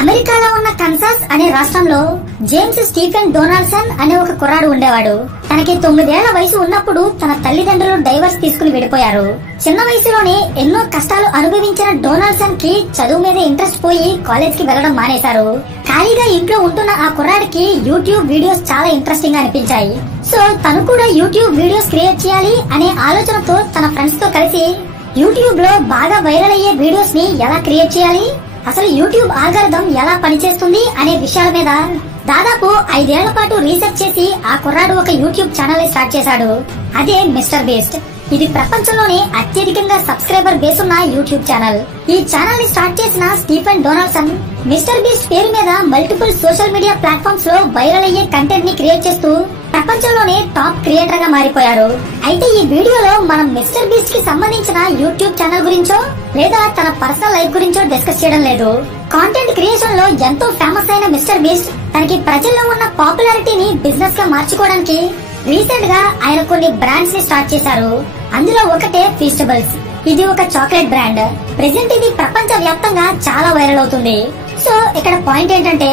అమెరికాలో ఉన్న కన్సాస్ అనే రాష్ట్రంలో జేమ్స్ స్టీఫెన్ డొనాల్డ్సన్ అనే ఒక కుర్రాడు ఉండేవాడు. తనకి 9 ఏళ్ల వయసు ఉన్నప్పుడు తన తల్లిదండ్రులు డైవర్స్ తీసుకుని విడిపోయారు. చిన్న వయసులోనే ఎన్నో కష్టాలు అనుభవించిన డొనాల్డ్సన్ కి చదువు మీద ఇంట్రెస్ట్ పోయి కాలేజ్ కి వెళ్లడం మానేశారు. ఖాళీగా ఇంట్లో ఉంటున్న ఆ కుర్రాడికి యూట్యూబ్ వీడియోస్ చాలా ఇంట్రెస్టింగ్ గా అనిపించాయి. సో తను కూడా యూట్యూబ్ వీడియోస్ క్రియేట్ చేయాలి అనే ఆలోచనతో తన ఫ్రెండ్స్ తో కలిసి యూట్యూబ్ లో బాగా వైరల్ అయ్యే వీడియోస్ ని ఎలా క్రియేట్ చేయాలి, అసలు యూట్యూబ్ ఆల్గారిథం ఎలా పనిచేస్తుంది అనే విషయాల మీద దాదాపు 5 ఏళ్ల పాటు రీసెర్చ్ చేసి ఆ కుర్రాడు ఒక యూట్యూబ్ ఛానల్ ని స్టార్ట్ చేశాడు. అదే మిస్టర్ బీస్ట్. ఇది ప్రపంచంలోనే అత్యధికంగా సబ్స్క్రైబర్ బేస్ ఉన్న యూట్యూబ్ ఛానల్. ఈ ఛానల్ ని స్టార్ట్ చేసిన స్టీఫెన్ డొనాల్డ్సన్ మిస్టర్ బీస్ట్ పేరు మీద మల్టిపుల్ సోషల్ మీడియా ప్లాట్ఫామ్స్ లో వైరల్ అయ్యే కంటెంట్ ని క్రియేట్ చేస్తూ ప్రపంచంలోనే టాప్ క్రియేటర్ గా మారిపోయారు. అయితే ఈ వీడియోలో మనం మిస్టర్ బీస్ట్ కి సంబంధించిన యూట్యూబ్ ఛానల్ గురించో లేదా తన పర్సనల్ లైఫ్ గురించో డిస్కస్ చేయడం లేదు. కాంటెంట్ క్రియేషన్ లో ఎంతో ఫేమస్ అయిన మిస్టర్ బీస్ట్ తనకి ప్రజల్లో ఉన్న పాపులారిటీని బిజినెస్ గా మార్చుకోవడానికి రీసెంట్ గా ఆయన కొన్ని బ్రాండ్స్ ని స్టార్ట్ చేశారు. అందులో ఒకటే ఫీస్టబుల్స్. ఇది ఒక చాక్లెట్ బ్రాండ్. ప్రెసెంట్ ఇది ప్రపంచ వ్యాప్తంగా చాలా వైరల్ అవుతుంది. సో ఇక్కడ పాయింట్ ఏంటంటే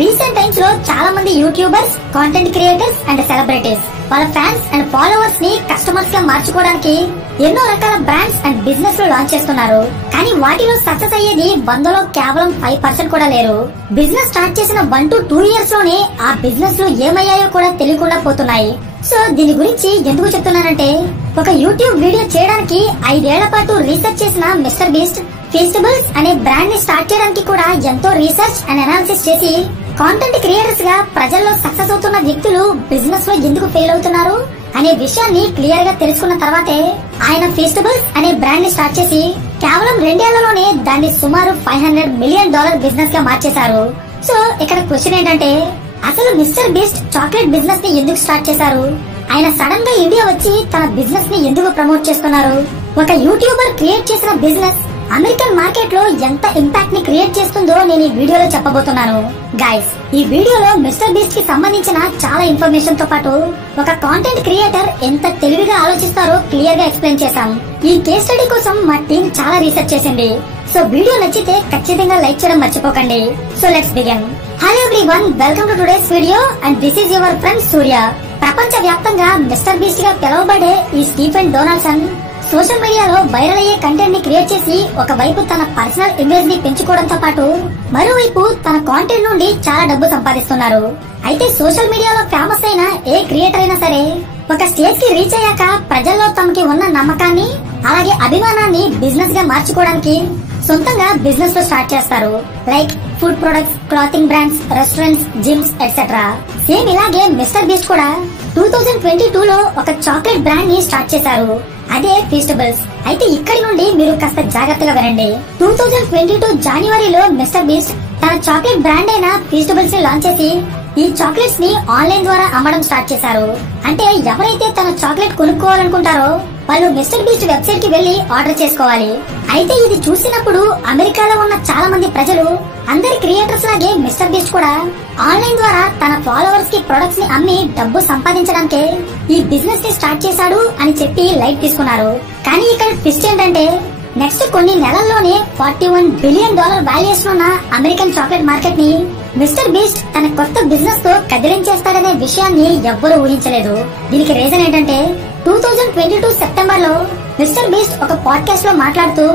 రీసెంట్ టైమ్స్ లో చాలా మంది YouTubers, content creators and celebrities వాళ్ళ ఫ్యాన్స్ అండ్ ఫాలోవర్స్ ని కస్టమర్స్ గా మార్చుకోవడానికి ఎన్నో రకాల బ్రాండ్స్ అండ్ బిజినెస్ లు లాంచ్ చేస్తున్నారు. కానీ వాటిలో సక్సెస్ అయ్యేది 100లో కేవలం 5% కూడా లేరు. బిజినెస్ స్టార్ట్ చేసిన 1 to 2 years లోనే ఆ బిజినెస్ లు ఏమయ్యాయో కూడా తెలియకుండా పోతున్నాయి. సో దీని గురించి ఎందుకు చెప్తున్నానంటే ఒక యూట్యూబ్ వీడియో చేయడానికి 5 ఏళ్ల పాటు రీసెర్చ్ చేసిన మిస్టర్ బీస్ట్ ఫీస్టబుల్స్ అనే బ్రాండ్ ని స్టార్ట్ చేయడానికి కూడా ఎంతో రీసెర్చ్ అండ్ అనాలిసిస్ చేసి కాంటెంట్ క్రియేటర్స్ గా ప్రజల్లో సక్సెస్ అవుతున్న వ్యక్తులు బిజినెస్ లో ఎందుకు ఫెయిల్ అవుతున్నారు అనే విషయాన్ని క్లియర్ గా తెలుసుకున్న తర్వాతే ఆయన ఫీస్టబుల్స్ అనే బ్రాండ్ ని స్టార్ట్ చేసి కేవలం 2 ఏళ్లలోనే దాన్ని సుమారు $500 million బిజినెస్ గా మార్చేశారు. సో ఇక్కడ క్వశ్చన్ ఏంటంటే అసలు మిస్టర్ బీస్ట్ చాక్లెట్ బిజినెస్ ని ఎందుకు స్టార్ట్ చేశారు? ఆయన సడన్ గా ఇండియా వచ్చి తన బిజినెస్ ని ఎందుకు ప్రమోట్ చేస్తున్నారు? ఒక యూట్యూబర్ క్రియేట్ చేసిన బిజినెస్ అమెరికన్ మార్కెట్ లో ఎంత ఇంపాక్ట్ ని క్రియేట్ చేస్తుందో నేను ఈ వీడియోలో చెప్పబోతున్నాను. గైస్, ఈ వీడియోలో మిస్టర్ బీస్ట్ కి సంబంధించిన చాలా ఇన్ఫర్మేషన్ తో పాటు ఒక కాంటెంట్ క్రియేటర్ ఎంత తెలివిగా ఆలోచిస్తారో క్లియర్ గా ఎక్స్ప్లెయిన్ చేశాం. ఈ కేస్ స్టడీ కోసం మా టీం చాలా రీసెర్చ్ చేసింది. సో వీడియో నచ్చితే ఖచ్చితంగా లైక్ చేయడం మర్చిపోకండి. So let's begin. Hello everyone, welcome to today's video and this is your friend Surya. ప్రపంచ వ్యాప్తంగా మిస్టర్ బీస్ట్ గా పిలువబడే ఈ స్టీఫెన్ డొనాల్డ్సన్ సోషల్ మీడియాలో వైరల్ అయ్యే కంటెంట్ ని క్రియేట్ చేసి ఒకవైపు తన పర్సనల్ ఇమేజ్ ని పెంచుకోవడంతో పాటు మరోవైపు తన కాంటెంట్ నుండి చాలా డబ్బు సంపాదిస్తున్నారు. అయితే సోషల్ మీడియాలో ఫేమస్ అయిన ఏ క్రియేటర్ అయినా సరే ఒక స్టేజ్ కి రీచ్ అయ్యాక ప్రజల్లో తమకి ఉన్న నమ్మకాన్ని అలాగే అభిమానాన్ని బిజినెస్ గా మార్చుకోవడానికి సొంతంగా బిజినెస్ లో స్టార్ట్ చేస్తారు. Like food products, clothing brands, restaurants, gyms etcetera. Same ఇలాగే మిస్టర్ బీస్ట్ కూడా 2022లో ఒక చాక్లెట్ బ్రాండ్ ని స్టార్ట్ చేశారు. అదే ఫీస్టబుల్స్. అయితే ఇక్కడి నుండి మీరు కాస్త జాగ్రత్తగా వినండి. 2022 జనవరిలో మిస్టర్ బీస్ట్ తన చాక్లెట్ బ్రాండ్ అయిన ఫీస్టబుల్స్ ని లాంచ్ చేసి ఈ చాక్లెట్స్ ని ఆన్లైన్ ద్వారా అమ్మడం స్టార్ట్ చేశారు. అంటే ఎవరైతే తన చాక్లెట్ కొనుక్కోవాలనుకుంటారో వాళ్ళు మిస్టర్ బీస్ట్ వెబ్సైట్ కి వెళ్లి ఆర్డర్ చేసుకోవాలి. అయితే ఇది చూసినప్పుడు అమెరికాలో ఉన్న చాలా మంది ప్రజలు అందరి క్రియేటర్స్ లాగే మిస్టర్ బీస్ట్ కూడా ఆన్లైన్ ద్వారా తన ఫాలోవర్స్ కి ప్రొడక్ట్స్ ని అమ్మి డబ్బు సంపాదించడానికే ఈ బిజినెస్ ని స్టార్ట్ చేశాడు అని చెప్పి లైట్ తీసుకున్నారు. కానీ ఇక్కడ ట్విస్ట్ ఏంటంటే నెక్స్ట్ కొన్ని నెలల్లోనే $41 billion వాల్యుయేషన్ ఉన్న అమెరికన్ చాక్లెట్ మార్కెట్ ని మిస్టర్ బీస్ట్ తన కొత్త బిజినెస్ తో కదిలించేస్తాడనే విషయాన్ని ఎవ్వరూ ఊహించలేదు. దీనికి రీజన్ ఏంటంటే 2022 సెప్టెంబర్ లో మిస్టర్ బీస్ట్ ఒక పాడ్కాస్ట్ లో మాట్లాడుతూ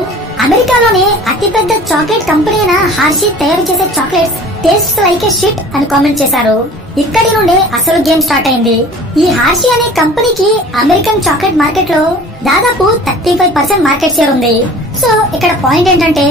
అమెరికాలోనే అతిపెద్ద చాక్లెట్ కంపెనీ అయిన హార్షీ తయారు చేసే చాక్లెట్స్ టేస్ట్ లైక్ ఏ షిట్ అని కామెంట్ చేశారు. ఇక్కడి నుండే అసలు గేమ్ స్టార్ట్ అయింది. ఈ హార్షీ అనే కంపెనీకి అమెరికన్ చాక్లెట్ మార్కెట్ లో దాదాపు 35% మార్కెట్ షేర్ ఉంది. సో ఇక్కడ పాయింట్ ఏంటంటే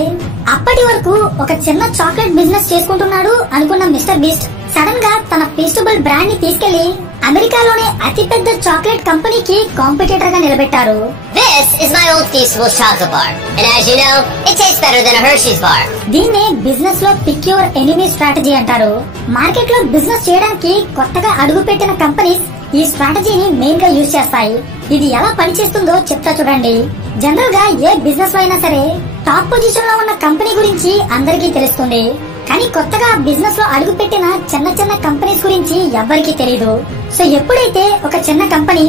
అప్పటి వరకు ఒక చిన్న చాక్లెట్ బిజినెస్ చేసుకుంటున్నాడు అనుకున్న మిస్టర్ బీస్ట్ సడన్ గా తన ఫీస్టబుల్ బ్రాండ్ ని తీసుకెళ్లి అమెరికాలోనే అతిపెద్ద చాక్లెట్ కంపెనీకి కాంపిటీటర్ గా నిలబెట్టారు. This is my old Feastables chocolate bar, and as you know, it tastes better than a Hershey's bar. దీన్నే బిజినెస్ లో పిక్ యువర్ ఎనిమీ స్ట్రాటజీ అంటారు. మార్కెట్ లో బిజినెస్ చేయడానికి కొత్తగా అడుగుపెట్టిన కంపెనీస్ ఈ స్ట్రాటజీని మెయిన్ గా యూజ్ చేస్తాయి. ఇది ఎలా పనిచేస్తుందో చెప్తా చూడండి. జనరల్ గా ఏ బిజినెస్ లో అయినా సరే టాప్ పొజిషన్ లో ఉన్న కంపెనీ గురించి అందరికీ తెలుస్తుంది. కానీ కొత్తగా బిజినెస్ లో అడుగుపెట్టిన చిన్న చిన్న కంపెనీస్ గురించి ఎవ్వరికీ తెలియదు. సో ఎప్పుడైతే ఒక చిన్న కంపెనీ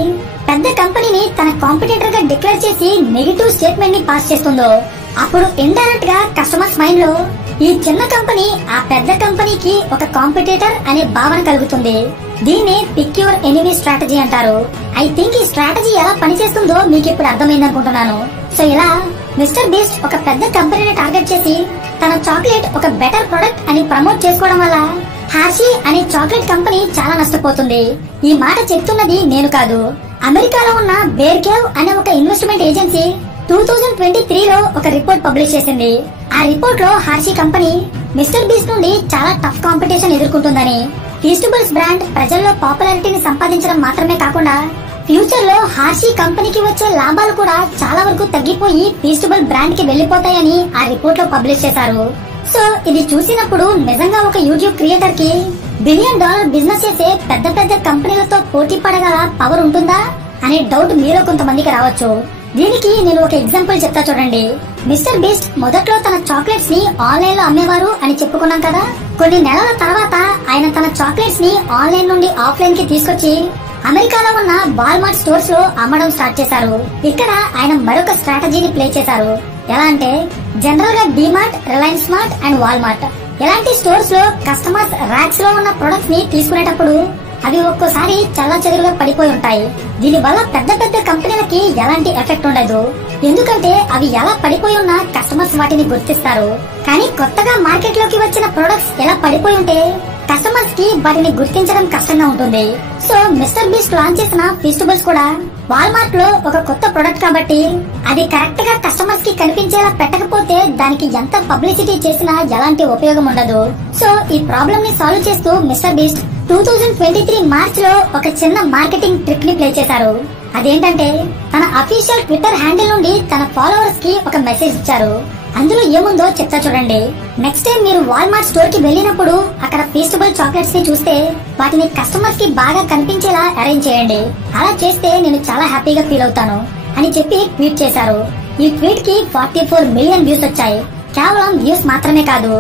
పెద్ద కంపెనీని తన కాంపిటీటర్ గా డిక్లేర్ చేసి నెగిటివ్ స్టేట్మెంట్ ని పాస్ చేస్తుందో అప్పుడు ఇండైరెక్ట్ గా కస్టమర్స్ మైండ్ లో ఈ చిన్న కంపెనీ ఆ పెద్ద కంపెనీకి ఒక కాంపిటీటర్ అనే భావన కలుగుతుంది. దీన్ని పిక్ యువర్ ఎనిమీ స్ట్రాటజీ అంటారు. ఐ థింక్ ఈ స్ట్రాటజీ ఎలా పనిచేస్తుందో మీకు ఇప్పుడు అర్థమైంది అనుకుంటున్నాను. సో ఇలా మిస్టర్ బీస్ట్ ఒక పెద్ద కంపెనీని టార్గెట్ చేసి తన చాక్లెట్ ఒక బెటర్ ప్రొడక్ట్ అని ప్రమోట్ చేసుకోవడం వల్ల హార్షీ అనే చాక్లెట్ కంపెనీ చాలా నష్టపోతుంది. ఈ మాట చెప్తున్నది నేను కాదు. అమెరికాలో ఉన్న బేర్ కేవ్ అనే ఒక ఇన్వెస్ట్మెంట్ ఏజెన్సీ 2023లో ఒక రిపోర్ట్ పబ్లిష్ చేసింది. ఆ రిపోర్ట్ లో హార్షీ కంపెనీ మిస్టర్ బీస్ట్ నుండి చాలా టఫ్ కాంపిటీషన్ ఎదుర్కొంటుందని, ఫీస్టబుల్స్ బ్రాండ్ ప్రజల్లో పాపులారిటీని సంపాదించడం మాత్రమే కాకుండా ఫ్యూచర్ లో హార్షీ కంపెనీకి వచ్చే లాభాలు కూడా చాలా వరకు తగ్గిపోయి ఫీస్టబుల్ బ్రాండ్ కి వెళ్లిపోతాయని ఆ రిపోర్ట్ లో పబ్లిష్ చేశారు. సో ఇది చూసినప్పుడు నిజంగా ఒక యూట్యూబ్ క్రియేటర్ కి $1 బిలియన్ బిజినెస్ చేసే పెద్ద పెద్ద కంపెనీలతో పోటీ పడగల పవర్ ఉంటుందా అనే డౌట్ మీలో కొంతమందికి రావచ్చు. దీనికి నేను ఒక ఎగ్జాంపుల్ చెప్తా చూడండి. మిస్టర్ బీస్ట్ మొదట్లో తన చాక్లెట్స్ ని ఆన్లైన్ లో అమ్మేవారు అని చెప్పుకున్నాం కదా. కొన్ని నెలల తర్వాత ఆయన తన చాక్లెట్స్ ని ఆన్లైన్ నుండి ఆఫ్లైన్ కి తీసుకొచ్చి అమెరికాలో ఉన్న వాల్మార్ట్ స్టోర్స్ లో అమ్మడం స్టార్ట్ చేశారు. ఇక్కడ ఆయన మరొక స్ట్రాటజీని ప్లే చేశారు. ఎలా అంటే జనరల్ గా DMart, Reliance smart and Walmart ఇలాంటి స్టోర్స్ లో కస్టమర్స్ ర్యాక్స్ లో ఉన్న ప్రొడక్ట్స్ ని తీసుకునేటప్పుడు అవి ఒక్కోసారి చల్లాచెదురుగా పడిపోయి ఉంటాయి. దీని వల్ల పెద్ద పెద్ద కంపెనీలకి ఎలాంటి ఎఫెక్ట్ ఉండదు, ఎందుకంటే అవి ఎలా పడిపోయి ఉన్నా కస్టమర్స్ వాటిని గుర్తిస్తారు. కానీ కొత్తగా మార్కెట్ లోకి వచ్చిన ప్రొడక్ట్స్ ఎలా పడిపోయి ఉంటే కస్టమర్స్ కి వాటిని గుర్తించడం కష్టంగా ఉంటుంది. సో మిస్టర్ బీస్ట్ లాంచ్ చేసిన ఫీస్టబుల్స్ కూడా వాల్మార్ట్ లో ఒక కొత్త ప్రొడక్ట్ కాబట్టి అది కరెక్ట్ గా కస్టమర్స్ కి కనిపించేలా పెట్టకపోతే దానికి ఎంత పబ్లిసిటీ చేసినా ఎలాంటి ఉపయోగం ఉండదు. సో ఈ ప్రాబ్లమ్ ని సాల్వ్ చేస్తూ మిస్టర్ బీస్ట్ 2023 మార్చ్ లో ఒక చిన్న మార్కెటింగ్ ట్రిక్ ని ప్లే చేశారు. అదేంటంటే తన అఫీషియల్ ట్విట్టర్ హ్యాండిల్ నుండి తన ఫాలోవర్స్ కి ఒక మెసేజ్ ఇచ్చారు. అందులో ఏముందో చెప్తా చూడండి. నెక్స్ట్ టైం మీరు వాల్మార్ట్ స్టోర్ కి వెళ్ళినప్పుడు అక్కడ ఫీస్టబుల్ చాక్లెట్స్ ని చూస్తే వాటిని కస్టమర్స్ కి బాగా కనిపించేలా అరేంజ్ చేయండి. అలా చేస్తే నేను చాలా హ్యాపీగా ఫీల్ అవుతాను అని చెప్పి ట్వీట్ చేశారు. ఈ ట్వీట్ కి 44 మిలియన్ వ్యూస్ వచ్చాయి. కేవలం వ్యూస్ మాత్రమే కాదు,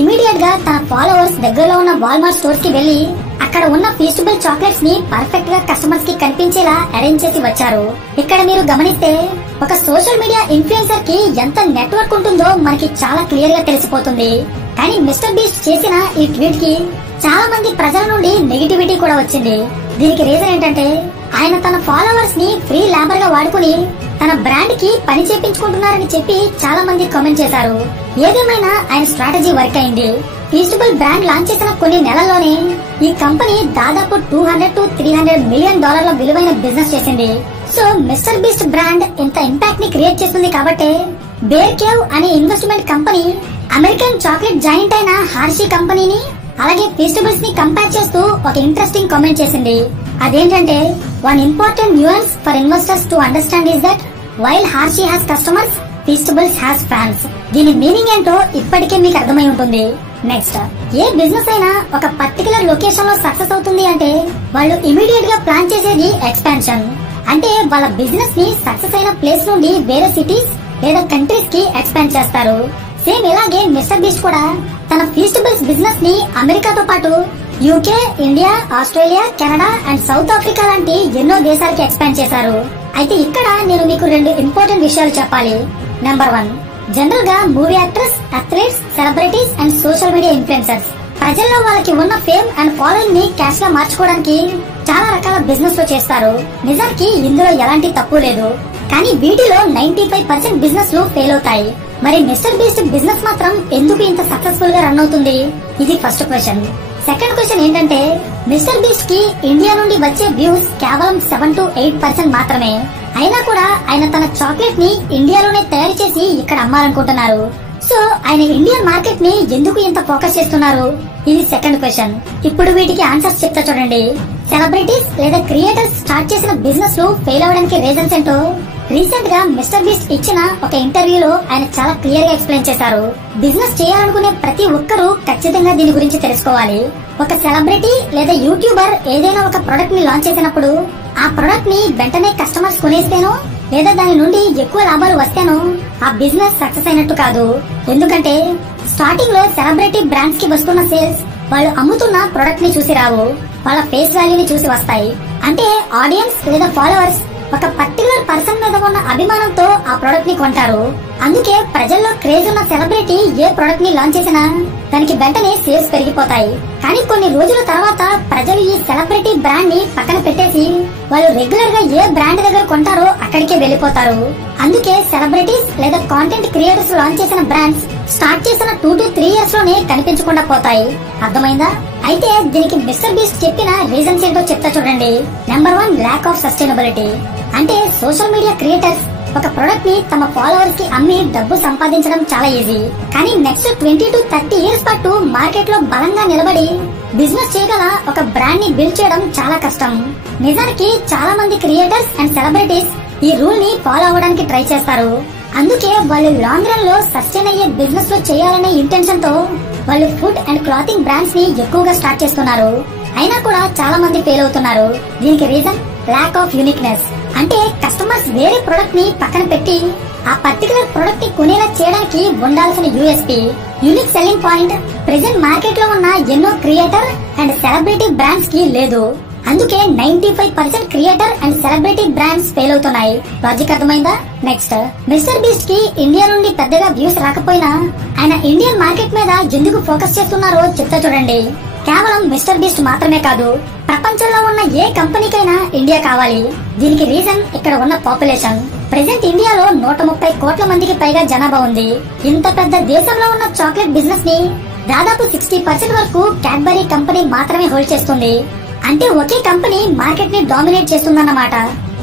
ఇమీడియట్ గా తన ఫాలోవర్స్ దగ్గరలో ఉన్న వాల్మార్ట్ స్టోర్ కి వెళ్లి అక్కడ ఉన్న ఫీస్టబుల్ చాక్లెట్స్ ని పర్ఫెక్ట్ గా కస్టమర్స్ కి కనిపించేలా అరేంజ్ చేసి వచ్చారు. ఇక్కడ మీరు గమనిస్తే ఒక సోషల్ మీడియా ఇన్ఫ్లుయెన్సర్ కి ఎంత నెట్వర్క్ ఉంటుందో మనకి చాలా క్లియర్ గా తెలిసిపోతుంది. కానీ మిస్టర్ బీస్ట్ చేసిన ఈ ట్వీట్ కి చాలా మంది ప్రజల నుండి నెగిటివిటీ కూడా వచ్చింది. దీనికి రీజన్ ఏంటంటే ఆయన తన ఫాలోవర్స్ ని ఫ్రీ లేబర్ గా వాడుకుని తన బ్రాండ్ కి పని చేపించుకుంటున్నారని చెప్పి చాలా మంది కామెంట్ చేశారు. ఏదేమైనా ఆయన స్ట్రాటజీ వర్క్ అయింది. ఫీస్టబుల్ బ్రాండ్ లాంచ్ చేసిన కొన్ని నెలల్లోనే ఈ కంపెనీ దాదాపు $200 to $300 మిలియన్ విలువైన బిజినెస్ చేసింది. సో మిస్టర్ బీస్ట్ బ్రాండ్ ఇంత ఇంపాక్ట్ ని క్రియేట్ చేస్తుంది కాబట్టి బేర్ కేవ్ అనే investment company American chocolate joint అయిన హార్షీ కంపెనీని అలాగే ఫీస్టబుల్స్ ని కంపేర్ చేస్తూ ఒక ఇంట్రెస్టింగ్ కామెంట్ చేసింది. అదేంటంటే one important nuance for investors to understand is that while Hershey has customers, Feastables has fans. దీని మీనింగ్ ఏంటో ఇప్పటికే మీకు అర్థమై ఉంటుంది. నెక్స్ట్, ఏ బిజినెస్ అయినా ఒక పర్టికులర్ లొకేషన్ లో సక్సెస్ అవుతుంది అంటే వాళ్ళు ఇమీడియట్ గా ప్లాన్ చేసేది ఎక్స్పాన్షన్. అంటే వాళ్ళ బిజినెస్ ని సక్సెస్ అయిన ప్లేస్ నుండి వేరే సిటీస్ లేదా కంట్రీస్ కి ఎక్స్పాండ్ చేస్తారు. సేమ్ ఇలాగే మిస్టర్ బీస్ట్ కూడా తన ఫీస్టబుల్స్ బిజినెస్ ని అమెరికాతో పాటు UK, India, Australia, Canada and south Africa లాంటి ఎన్నో దేశాలకి ఎక్స్పాండ్ చేశారు. అయితే ఇక్కడ నేను మీకు 2 ఇంపార్టెంట్ విషయాలు చెప్పాలి. నెంబర్ 1, జనరల్ గా movie actors, athletes, celebrities and social media influencers ప్రజల్లో వాళ్ళకి ఉన్న ఫేమ్ అండ్ ఫాలోయింగ్ ని క్యాష్ గా మార్చుకోవడానికి చాలా రకాల బిజినెస్ లో చేస్తారు. నిజానికి ఇందులో ఎలాంటి తప్పు లేదు. కానీ వీటిలో 95% బిజినెస్ లు ఫెయిల్ అవుతాయి. మరి మిస్టర్ బీస్ట్ బిజినెస్ మాత్రం ఎందుకు ఇంత సక్సెస్ఫుల్ గా రన్ అవుతుంది? ఇది ఫస్ట్ క్వశ్చన్. సెకండ్ క్వశ్చన్ ఏంటంటే మిస్టర్ బీస్ట్ కి ఇండియా నుండి వచ్చే వ్యూస్ కేవలం 7 to 8% మాత్రమే. అయినా కూడా ఆయన తన చాక్లెట్ ని ఇండియాలోనే తయారు చేసి ఇక్కడ అమ్మాలనుకుంటున్నారు. సో ఆయన ఇండియన్ మార్కెట్ ని ఎందుకు ఇంత ఫోకస్ చేస్తున్నారు? ఇది సెకండ్ క్వశ్చన్. ఇప్పుడు వీటికి ఆన్సర్స్ చెప్తా చూడండి. సెలబ్రిటీస్ లేదా క్రియేటర్స్ స్టార్ట్ చేసిన బిజినెస్ లు ఫెయిల్ అవడానికి రీజన్స్ ఏంటో రీసెంట్ గా మిస్టర్ బీస్ట్ ఇచ్చిన ఒక ఇంటర్వ్యూలో ఆయన చాలా క్లియర్ గా ఎక్స్ప్లెయిన్ చేశారు. బిజినెస్ చేయాలనుకునే ప్రతి ఒక్కరూ ఖచ్చితంగా దీని గురించి తెలుసుకోవాలి. ఒక సెలబ్రిటీ లేదా యూట్యూబర్ ఏదైనా ఒక ప్రొడక్ట్ ని లాంచ్ చేసినప్పుడు ఆ ప్రొడక్ట్ ని వెంటనే కస్టమర్స్ కొనేస్తేనో లేదా దాని నుండి ఎక్కువ లాభాలు వస్తేనో ఆ బిజినెస్ సక్సెస్ అయినట్టు కాదు. ఎందుకంటే స్టార్టింగ్ లో సెలబ్రిటీ బ్రాండ్స్ కి వస్తున్న సేల్స్ వాళ్ళు అమ్ముతున్న ప్రొడక్ట్ ని చూసి రావు, వాళ్ళ ఫేస్ వాల్యూని చూసి వస్తాయి. అంటే ఆడియన్స్ లేదా ఫాలోవర్స్ ఒక పర్టికులర్ పర్సన్ మీద ఉన్న అభిమానంతో ఆ ప్రొడక్ట్ ని కొంటారు. అందుకే ప్రజల్లో క్రేజ్ ఉన్న సెలబ్రిటీ ఏ ప్రొడక్ట్ ని లాంచ్ చేసినా దానికి వెంటనే సేల్స్ పెరిగిపోతాయి. కానీ కొన్ని రోజుల తర్వాత ప్రజలు ఈ సెలబ్రిటీ బ్రాండ్ ని పక్కన పెట్టేసి వాళ్ళు రెగ్యులర్ గా ఏ బ్రాండ్ దగ్గర కొంటారో అక్కడికే వెళ్లిపోతారు. అందుకే సెలబ్రిటీస్ లేదా కాంటెంట్ క్రియేటర్స్ లాంచ్ చేసిన బ్రాండ్స్ స్టార్ట్ చేసిన 2 to 3 years లోనే కనిపించకుండా పోతాయి. అర్థమైందా? అయితే దీనికి మిస్టర్ బీస్ట్ చెప్పిన రీజన్స్ ఏంటో చెప్తా చూడండి. Number 1, lack of sustainability. అంటే సోషల్ మీడియా క్రియేటర్స్ ఒక ప్రొడక్ట్ ని తమ ఫాలోవర్స్ కి అమ్మి డబ్బు సంపాదించడం చాలా ఈజీ. కానీ నెక్స్ట్ 20 to 30 years పాటు మార్కెట్ లో బలంగా నిలబడి బిజినెస్ చేయగల ఒక బ్రాండ్ ని బిల్డ్ చేయడం చాలా కష్టం. నిజానికి చాలా మంది క్రియేటర్స్ అండ్ సెలబ్రిటీస్ ఈ రూల్ ని ఫాలో అవ్వడానికి ట్రై చేస్తారు. అందుకే వాళ్ళు లాంగ్ రన్ లో సస్టైన్ అయ్యే బిజినెస్ లో చేయాలనే ఇంటెన్షన్ తో వాళ్ళు ఫుడ్ అండ్ క్లాతింగ్ బ్రాండ్స్ ని ఎక్కువగా స్టార్ట్ చేస్తున్నారు. అయినా కూడా చాలా మంది ఫెయిల్ అవుతున్నారు. దీనికి రీజన్ ల్యాక్ ఆఫ్ యూనిక్నెస్. అంటే కస్టమర్స్ వేరే ప్రొడక్ట్ ని పక్కన పెట్టి ఆ పర్టికులర్ ప్రొడక్ట్ ని కొనేలా చేయడానికి ఉండాల్సిన USP, unique selling point present market లో ఉన్న ఎన్నో క్రియేటర్ అండ్ సెలబ్రిటీ బ్రాండ్స్ కి లేదు. అందుకే 95% creator and celebrity brands fail అవుతున్నాయి. లాజిక్ అర్థమైందా? నెక్స్ట్, మిస్టర్ బీస్ట్ కి ఇండియా నుండి పెద్దగా వ్యూస్ రాకపోయినా ఆయన ఇండియన్ మార్కెట్ మీద ఎందుకు ఫోకస్ చేస్తున్నారో చెప్తా చూడండి. కేవలం మిస్టర్ బీస్ట్ మాత్రమే కాదు, ప్రపంచంలో ఉన్న ఏ కంపెనీకైనా ఇండియా కావాలి. దీనికి రీజన్ ఇక్కడ ఉన్న పాపులేషన్. ప్రెసెంట్ ఇండియాలో 130 కోట్ల మందికి పైగా జనాభా ఉంది. ఇంత పెద్ద దేశంలో ఉన్న చాక్లెట్ బిజినెస్ ని దాదాపు 60% వరకు క్యాడ్బరీ కంపెనీ మాత్రమే హోల్డ్ చేస్తుంది. అంటే ఒకే కంపెనీ మార్కెట్ ని డామినేట్ చేస్తుందన్నమాట.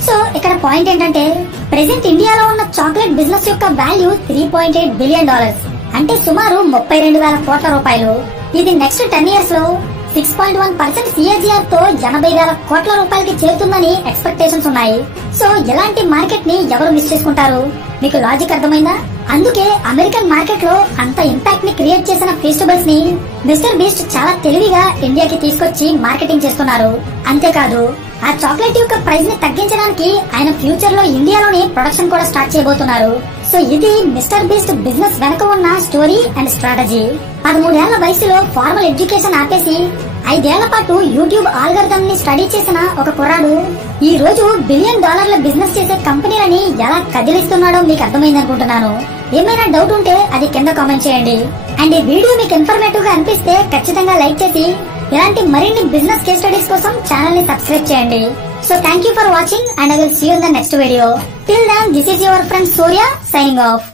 సో ఇక్కడ పాయింట్ ఏంటంటే ప్రెసెంట్ ఇండియాలో ఉన్న చాక్లెట్ బిజినెస్ యొక్క వాల్యూ $3.8 బిలియన్, అంటే సుమారు 32,000 కోట్ల రూపాయలు. ఇది నెక్స్ట్ 10 years లో 6.1% CAGR తో 80,000 కోట్ల రూపాయలకి చేరుతుందని ఎక్స్పెక్టేషన్స్ ఉన్నాయి. సో ఇలాంటి మార్కెట్ ని ఎవరు మిస్ చేసుకుంటారు? మీకు లాజిక్ అర్థమైందా? అందుకే అమెరికన్ మార్కెట్ లో అంత ఇంపాక్ట్ ని క్రియేట్ చేసిన ఫెస్టివల్స్ ని మిస్టర్ బీస్ట్ చాలా తెలివిగా ఇండియాకి తీసుకొచ్చి మార్కెటింగ్ చేస్తున్నారు. అంతేకాదు ఆ చాక్లెట్ యొక్క ప్రైస్ ని తగ్గించడానికి ఆయన ఫ్యూచర్ లో ఇండియాలోనే ప్రొడక్షన్ కూడా స్టార్ట్ చేయబోతున్నారు. సో ఇది మిస్టర్ బీస్ట్ బిజినెస్ వెనక ఉన్న స్టోరీ అండ్ స్ట్రాటజీ. 13 ఏళ్ల వయసులో ఫార్మల్ ఎడ్యుకేషన్ ఆపేసి 5 ఏళ్ల పాటు యూట్యూబ్ ఆల్గరిథం ని స్టడీ చేసిన ఒక కుర్రాడు ఈ రోజు $1 బిలియన్ బిజినెస్ చేసే కంపెనీలని ఎలా కదిలిస్తున్నాడో మీకు అర్థమైంది అనుకుంటున్నాను. ఏమైనా డౌట్ ఉంటే అది కింద కామెంట్ చేయండి. అండ్ ఈ వీడియో మీకు ఇన్ఫర్మేటివ్ గా అనిపిస్తే ఖచ్చితంగా లైక్ చేసి ఇలాంటి మరిన్ని బిజినెస్ కేస్ స్టడీస్ కోసం ఛానల్ ని సబ్స్క్రైబ్ చేయండి. So thank you for watching and I will see you in the next video. Till then this is your friend Surya signing of.